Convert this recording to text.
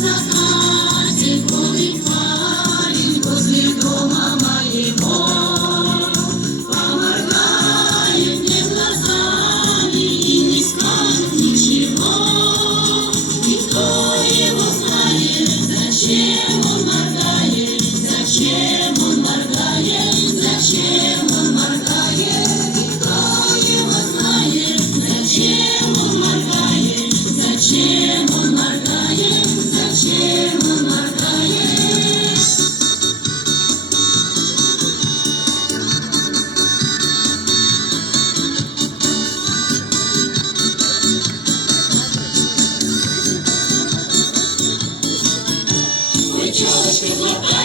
закаті, коли хвалім, возле дома моего. Поморгаем мне глазами и не скажет ничего. Никто его знает, зачем он моргает, зачем он моргает, зачем он моргает. Никто его знает, зачем он моргает, зачем он моргает, зачем он моргает. Ой, челочка,